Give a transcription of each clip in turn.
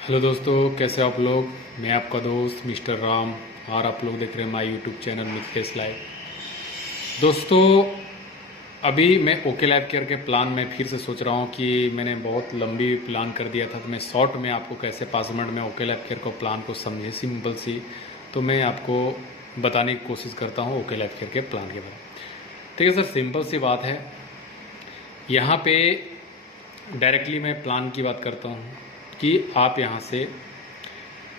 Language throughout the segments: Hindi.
हेलो दोस्तों, कैसे आप लोग। मैं आपका दोस्त मिस्टर राम और आप लोग देख रहे हैं my YouTube channel Mithilesh live. दोस्तों, अभी मैं ओके लाइफ केयर के प्लान में फिर से सोच रहा हूँ कि मैंने बहुत लंबी प्लान कर दिया था, तो मैं शॉर्ट में आपको कैसे 5 मिनट में ओके लाइफ केयर को प्लान को समझे सिंपल सी, तो मैं आपको बताने की कोशिश करता हूँ ओके लाइफ केयर के प्लान के बारे में। ठीक है सर, सिंपल सी बात है। यहाँ पे डायरेक्टली मैं प्लान की बात करता हूँ कि आप यहाँ से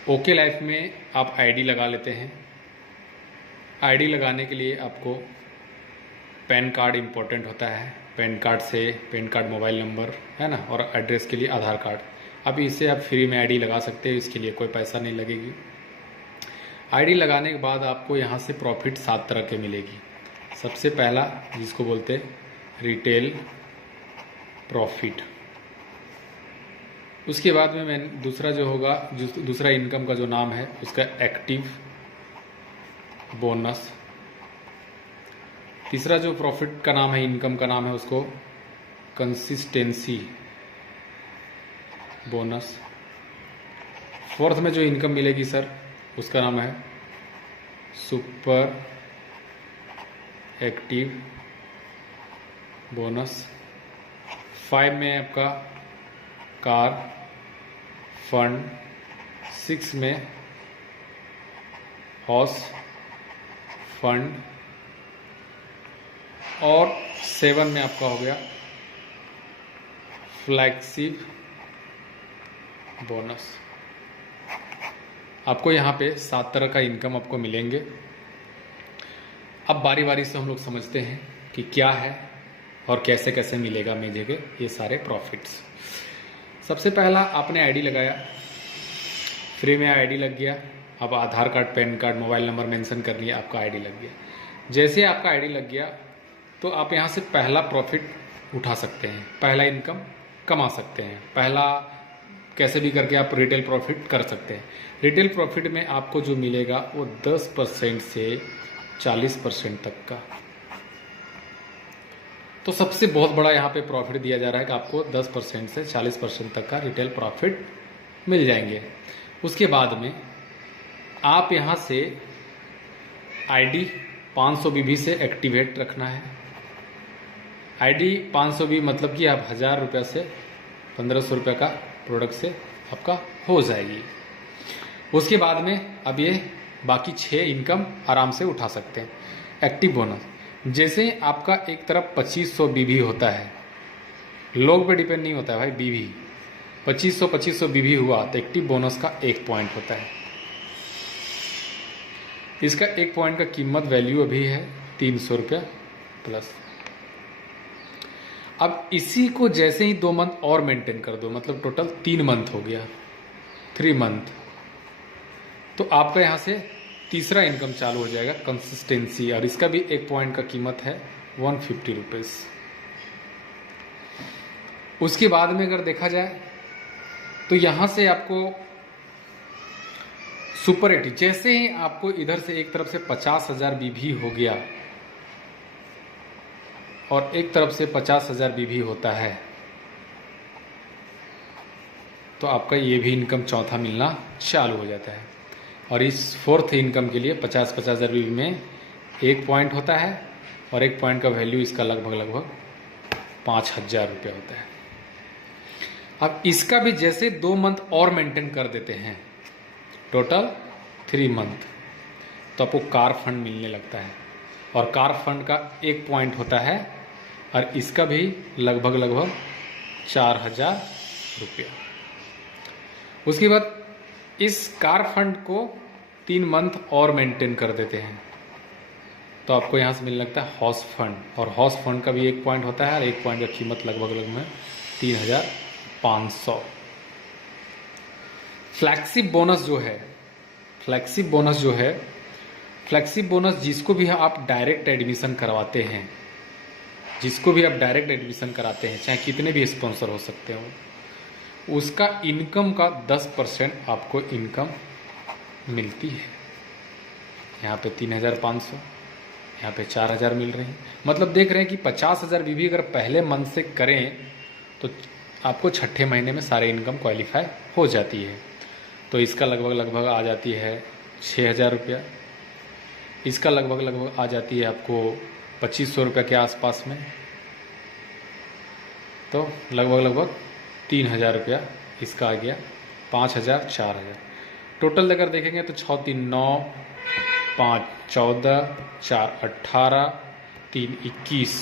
ओके लाइफ में आप आईडी लगा लेते हैं। आईडी लगाने के लिए आपको पैन कार्ड इम्पोर्टेंट होता है। पैन कार्ड से पैन कार्ड मोबाइल नंबर है ना, और एड्रेस के लिए आधार कार्ड। अब इससे आप फ्री में आईडी लगा सकते हैं, इसके लिए कोई पैसा नहीं लगेगी। आईडी लगाने के बाद आपको यहाँ से प्रॉफिट 7 तरह के मिलेगी। सबसे पहला जिसको बोलते हैं रिटेल प्रॉफिट। उसके बाद में मैं दूसरा जो होगा, दूसरा इनकम का जो नाम है उसका एक्टिव बोनस। तीसरा जो प्रॉफिट का नाम है, इनकम का नाम है, उसको कंसिस्टेंसी बोनस। फोर्थ में जो इनकम मिलेगी सर, उसका नाम है सुपर एक्टिव बोनस। 5 में आपका कार फंड। 6 में हाउस फंड। और 7 में आपका हो गया फ्लैगशिप बोनस। आपको यहाँ पे 7 तरह का इनकम आपको मिलेंगे। अब बारी बारी से हम लोग समझते हैं कि क्या है और कैसे कैसे मिलेगा मुझे के ये सारे प्रॉफिट्स। सबसे पहला आपने आईडी लगाया, फ्री में आईडी लग गया। अब Aadhaar card, PAN card, mobile number mention कर लिया, आपका आईडी लग गया। जैसे आपका आईडी लग गया तो आप यहाँ से पहला प्रॉफिट उठा सकते हैं, पहला इनकम कमा सकते हैं। पहला कैसे भी करके आप रिटेल प्रॉफिट कर सकते हैं। रिटेल प्रॉफिट में आपको जो मिलेगा वो 10% से 40% तक का। तो सबसे बहुत बड़ा यहाँ पे प्रॉफिट दिया जा रहा है कि आपको 10% से 40% तक का रिटेल प्रॉफिट मिल जाएंगे। उसके बाद में आप यहाँ से आईडी 500 बीबी से एक्टिवेट रखना है। आईडी 500 बी मतलब कि आप 1000 रुपये से 1500 रुपये का प्रोडक्ट से आपका हो जाएगी। उसके बाद में अब ये बाकी 6 इनकम आराम से उठा सकते हैं। एक्टिव बोनस, जैसे आपका एक तरफ 2500 बीबी होता है, लोग पे डिपेंड नहीं होता है भाई, बीबी 2500 बीबी हुआ तो एक्टिव बोनस का 1 पॉइंट होता है। इसका 1 पॉइंट का कीमत वैल्यू अभी है 300 रुपया प्लस। अब इसी को जैसे ही 2 मंथ और मेंटेन कर दो, मतलब टोटल 3 मंथ हो गया, 3 मंथ, तो आपका यहाँ से तीसरा इनकम चालू हो जाएगा कंसिस्टेंसी। और इसका भी 1 पॉइंट का कीमत है 150 रुपीज़। उसके बाद में अगर देखा जाए तो यहाँ से आपको सुपर एक्टिव, जैसे ही आपको इधर से एक तरफ से 50,000 बीबी हो गया और एक तरफ से 50,000 बीबी होता है, तो आपका ये भी इनकम चौथा मिलना चालू हो जाता है। और इस फोर्थ इनकम के लिए 50,000 बीबी में 1 पॉइंट होता है और 1 पॉइंट का वैल्यू इसका लगभग 5,000 रुपया होता है। अब इसका भी जैसे 2 मंथ और मेंटेन कर देते हैं, टोटल 3 मंथ, तो आपको कार फंड मिलने लगता है। और कार फंड का 1 पॉइंट होता है और इसका भी लगभग 4,000 रुपया। उसके बाद इस कार फंड को 3 मंथ और मेंटेन कर देते हैं, तो आपको यहाँ से मिलने लगता है हाउस फंड। और हाउस फंड का भी 1 पॉइंट होता है और 1 पॉइंट का कीमत लगभग 3,500। फ्लैगशिप बोनस जो है, फ्लैगशिप बोनस जिसको भी आप डायरेक्ट एडमिशन करवाते हैं, चाहे कितने भी स्पॉन्सर हो सकते हो, उसका इनकम का 10% आपको इनकम मिलती है। यहाँ पे 3,500, यहाँ पे 4,000 मिल रही है। मतलब देख रहे हैं कि 50,000 बीबी अगर पहले मंथ से करें तो आपको छठे महीने में सारे इनकम क्वालिफाई हो जाती है। तो इसका लगभग आ जाती है 6,000 रुपया। इसका लगभग आ जाती है आपको 2,500 रुपये के आसपास में। तो लगभग 3,000 रुपया इसका आ गया। 5,000 4,000 टोटल अगर देखेंगे तो 6 3 9 5 14 4 18 3 21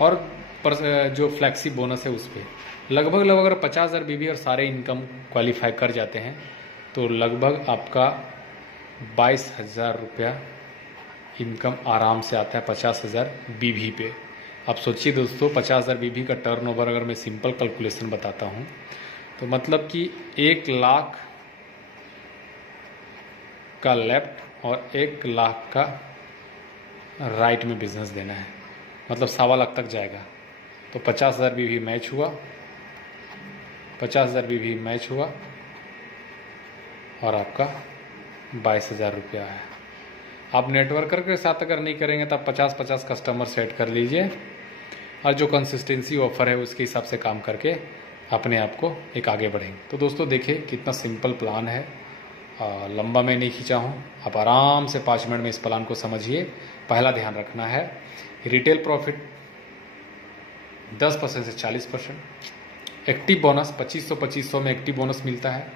और जो फ्लैक्सी बोनस है उस पर लगभग अगर 50,000 बीबी और सारे इनकम क्वालिफाई कर जाते हैं तो लगभग आपका 22,000 रुपया इनकम आराम से आता है 50,000 बीबी पे। अब सोचिए दोस्तों, 50,000 बीबी का टर्नओवर अगर मैं सिंपल कैलकुलेशन बताता हूँ तो मतलब कि 1 लाख का लेफ्ट और 1 लाख का राइट में बिजनेस देना है, मतलब 1.25 लाख तक जाएगा। तो 50,000 बीबी मैच हुआ, 50,000 बीबी मैच हुआ और आपका 22,000 रुपया है। आप नेटवर्कर के साथ अगर नहीं करेंगे तो आप 50-50 कस्टमर सेट कर लीजिए और जो कंसिस्टेंसी ऑफर है उसके हिसाब से काम करके अपने आप को एक आगे बढ़ेंगे। तो दोस्तों देखिए कितना सिंपल प्लान है, लंबा मैं नहीं खींचा हूँ, आप आराम से 5 मिनट में इस प्लान को समझिए। पहला ध्यान रखना है, रिटेल प्रॉफिट 10% से 40%, एक्टिव बोनस 2500 में एक्टिव बोनस मिलता है,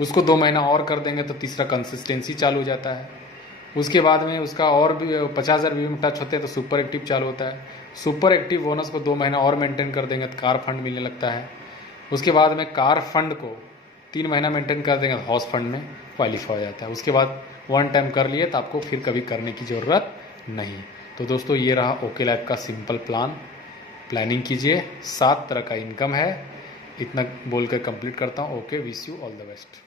उसको 2 महीना और कर देंगे तो तीसरा कंसिस्टेंसी चालू हो जाता है। उसके बाद में उसका और भी 50,000 बीबी में टच होते हैं तो सुपर एक्टिव चालू होता है। सुपर एक्टिव बोनस को 2 महीना और मेंटेन कर देंगे तो कार फंड मिलने लगता है। उसके बाद में कार फंड को 3 महीना मेंटेन कर देंगे तो हाउस फंड में क्वालिफाई हो जाता है। उसके बाद 1 टाइम कर लिए तो आपको फिर कभी करने की ज़रूरत नहीं। तो दोस्तों ये रहा ओके लाइफ का सिंपल प्लान, प्लानिंग कीजिए। 7 तरह का इनकम है, इतना बोलकर कंप्लीट करता हूँ। Okay, wish you all the best.